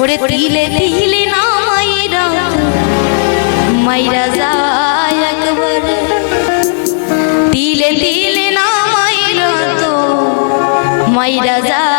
ওরে তিলে তিলে না মাইরা মাইরা যায় একবার। তিলে তিলে না মাইরা তো, মাইরা যায়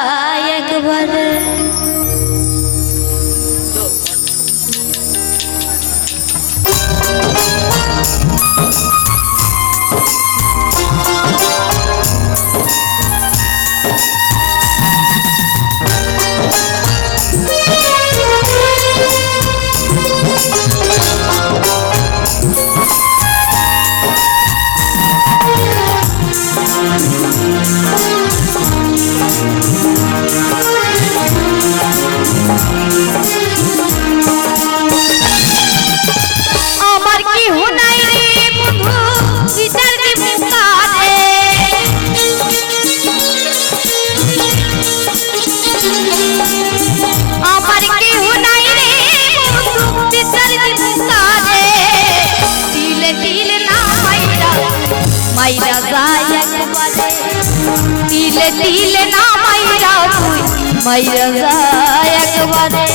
মাইরা যায় একবারে। তিলে তিলে না মাইরা তুই মাইরা যায় একবারে।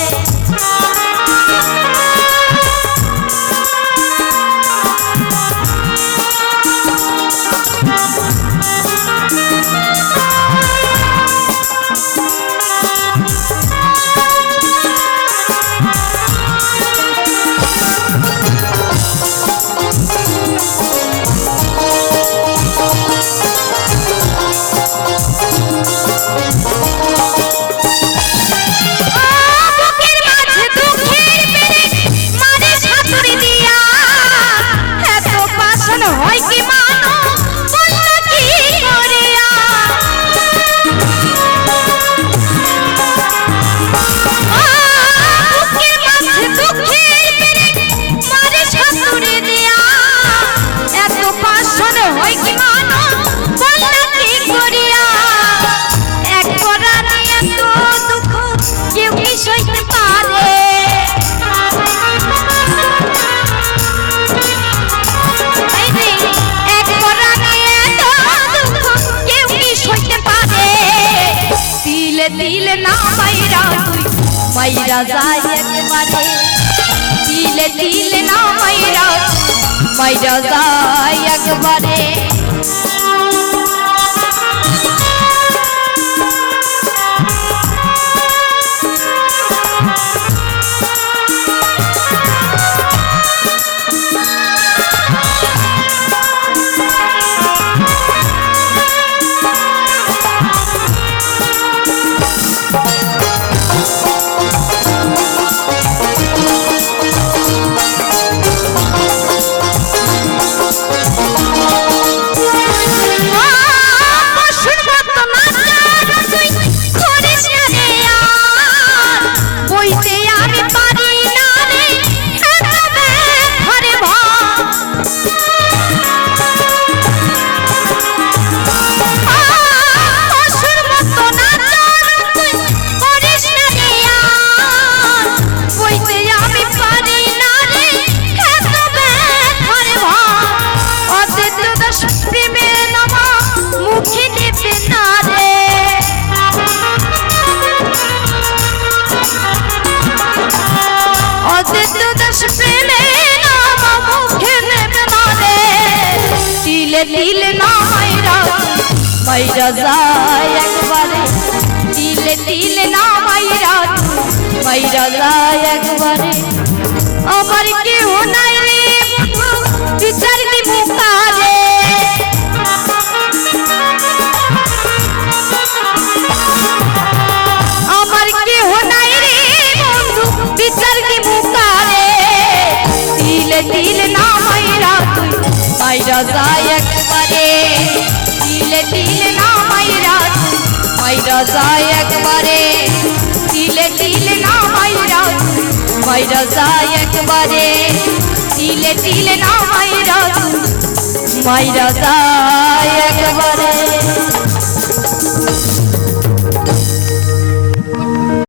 দিলে না মাইরা তুই মাইরা যায় একবারে। দিলে দিলে না মাইরা মাইরা যায় একবারে। প্রেমে নামা মুখে নেবে না রে দিলে দিলে না মাইরা মাইরা যায় একবারে যায় একবারে। আমার কেউ নাই যায় একবারে দিলে দিলে না মাইরা তুই মাইরা যায় একবারে দিলে দিলে না মাইরা তুই মাইরা যায় একবারে দিলে দিলে না মাইরা যায় একবারে